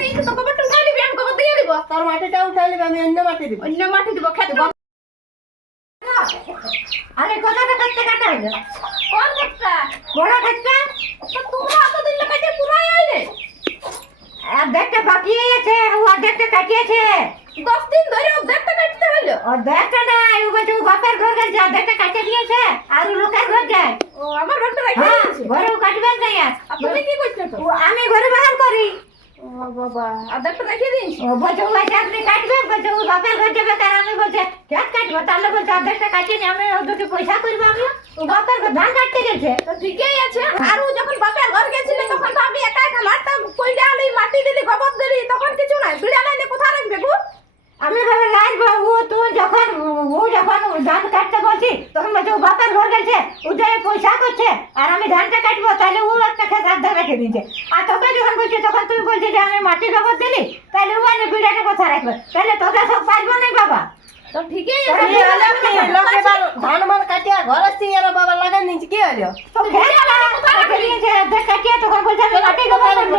দিয়েছি তো গোবরটা উঠাই নিবি, আমি গোবর দিয়ে দিব। তোর মাটিটা উঠাই নিবি, আমি অন্য মাটি দিব। অন্য মাটি দিব খেতে। আরে কথাটা কাটতে কাটা হইলো কোন ক্ষেতটা? বড় ক্ষেতটা তো তোমরা এতদিন লাগাইতে পুরাই আইলে। অর্ধেকটা বাকি আছে, ও অর্ধেকটা কাটিয়েছে। 10 দিন ধরে দেখতে কাটতে হলো। অর্ধেকটা নাই, ও বলছে ও বাপের ঘর গেছে, অর্ধেকটা কাটে দিয়েছে আর ও লোকের ঘর যায়। ও আমার ঘরটা রাখি হ্যাঁ, দিয়েছে। ঘরে ও কাটবে নাই আর। আর তুমি কি করছো তো? ও আমি ঘরে বাগান করি। ও বাবা, আর দেখতে রাখি দিয়েছি। ও বলছে ও চাকরি কাটবে, বলছে ও বাপের ঘর যাবে, তার আমি বলছে খেত কাটবো, তাহলে বলছে অর্ধেকটা কাটিয়ে নি, আমি ও দুটো পয়সা করবো আমি। ও বাপের ঘর ধান কাটতে গেছে। তো ঠিকই আছে। আর ও যখন বাপের ঘর গেছিল তখন তো আমি একা একা মারতাম, কইডা আলি মাটি দিলি গোবর দিলি, তখন কিছু নাই। বিড়া লাইনে কোথা রাখবে গো? আমি ভাবে লাইনবো, ও তুই যখন ধান কাটতে বলছি তখন বলছে ও বাপের ঘর গেছে, ও যায় পয়সা করছে আর আমি ধানটা কাটবো, তাহলে ও একটা খেত আধা রেখে দিয়েছে। আর তোকে যখন বলছি তখন তুই বলছিস যে আমি মাটি গোবর দিলি, তাহলে ও মানে বিড়াটা কথা রাখবে, তাহলে তোকে সব পারবো না বাবা। তো ঠিকই তোরা আছে। কি হলো কি? লোক এবার ধান মান কাটিয়া ঘর আসছি, আর বাবা লাগাই নিয়েছি, কি হলো? তো খেতটা রেখে দিয়েছে অর্ধেক কাটিয়ে, তখন বলছে আমি মাটি গোবর দিলি।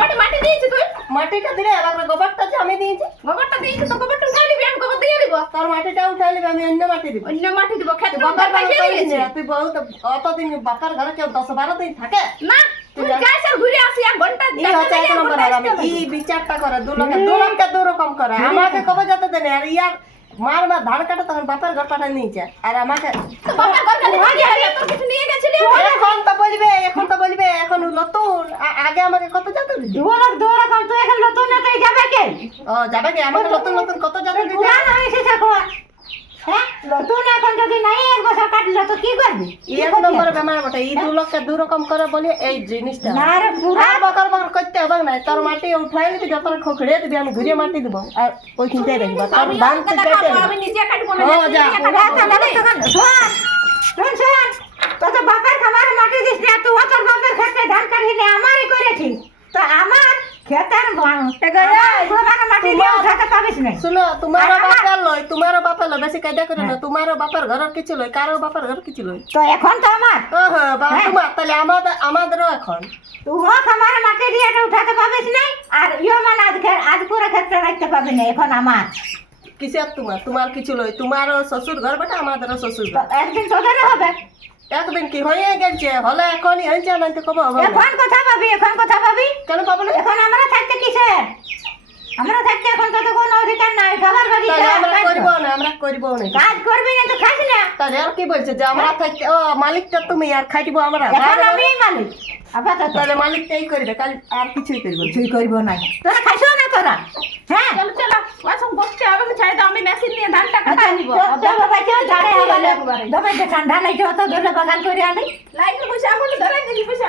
মাটি মাটি দিয়েছি তুই? মাটিটা দিলে এবার গোবরটা যে আমি দিয়েছি। গোবরটা দিয়েছি তো গোবরটা উঠাই নিবি, আমি গোবর দিয়ে দিব। তোর মাটিটা উঠাই নিবি, আমি অন্য মাটি দিব। অন্য মাটি দিব খেতে। বাবার গোবর বাড়ি পাঠিয়ে দিয়েছি। তুই বহুত অতদিন বাপার ঘরে কেউ 10-12 দিন থাকে। না, তুই যাই স্যার ঘুরে আসি 1 ঘন্টা। এই হচ্ছে এক নম্বর আর আমি এই বিচারটা করে দু লোককে দু রকম করে। আমাকে কবে যেতে দেনে, আর ইয়ার মার ধান কাটে তখন বাপের ঘর পাঠায় নিয়েছে, আর আমাকে তো বাপের ঘর গেলে তোর কিছু নিয়ে গেছিলি? এখন তো বলবে এখন নতুন। আগে আমাকে কত যেতে দিচ্ছে। দু রকম, তুই এখন নতুন না, তুই যাবে কে? ও যাবে কি, আমাকে নতুন নতুন কত যেতে দিচ্ছে। পুরান হয়েছে এখন। হ্যাঁ, নতুন এখন যদি নাই 1 বছর কাটলো তো কি করবি? এক নম্বরে বেমার বটে, এই দু লোককে দু রকম করে বলি এই জিনিসটা। না রে, পুরা আর বকর বকর করতে হবে না, তোর মাটি উঠাই নিবি, যত খোখড়ে দিবি, আমি ঘুরিয়ে মাটি দেবো আর ওই কিনতে দেখবো তোর আমি ধান ওকে তুই দেখাবো, কেটে আমি নিজে কাটবো না। ও, যা। শোন, তো বাপের খামারে মাটি দিস না, তুই তোর বাপের খেতে ধান কাটিলে আমারই করেছিস, তো আমার খেতের মাটি দিয়ে উঠাতে পারিস না। শুনো, তোমারও বাপের লয় বেশি কায়দা করে না, তোমারও বাপের ঘরের কিছু লয়, কারো বাপের ঘর কিছু লয়। তো এখন তো আমার ও হ্যাঁ, তোমার তাহলে আমাদেরও এখন তুই খামারে মাটি দিয়ে এটা উঠাতে পারিস না, আর ইয়ে মানে আজ পুরো ক্ষেত্রে রাখতে পারবি না, এখন আমার। কিসের তোমার কিছু লয়, তোমারও শ্বশুর ঘর বেটা, আমাদেরও শ্বশুর তো ঘর। একদিন তোদেরও হবে। একদিন কি হয়ে গেছে, হলে এখনই হয়েছে না তো কবে হবে না। এখন কথা ভাবি কেন পাবো না? এখন আমরা থাকতে কিসের? আমরা থাকতে এখন তো কোনো অধিকার নাই, খাবার বাড়ি তাহলে আমরা করবো না কাজ করবি না তো খাস না। তাহলে আর কি বলছে যে আমরা থাকতে, ও মালিকটা তুমি আর খাইটিবো আমরা। এখন আমি মালিক আপাতত, তাহলে মালিকটাই করবে, কাল আর কিছুই করবে না। কিছুই করবো না। তোরা খাইছো না তোরা? হ্যাঁ, চলো চলো, ওসব বকতে হবে না, ছাড়ে দাও, আমি মেশিন নিয়ে ধানটা কাটা নিব। ঠান্ডা নাই, যত দূরে বাগান করে আনি। লাইনে পয়সা এখন ধরে গেছি পয়সা।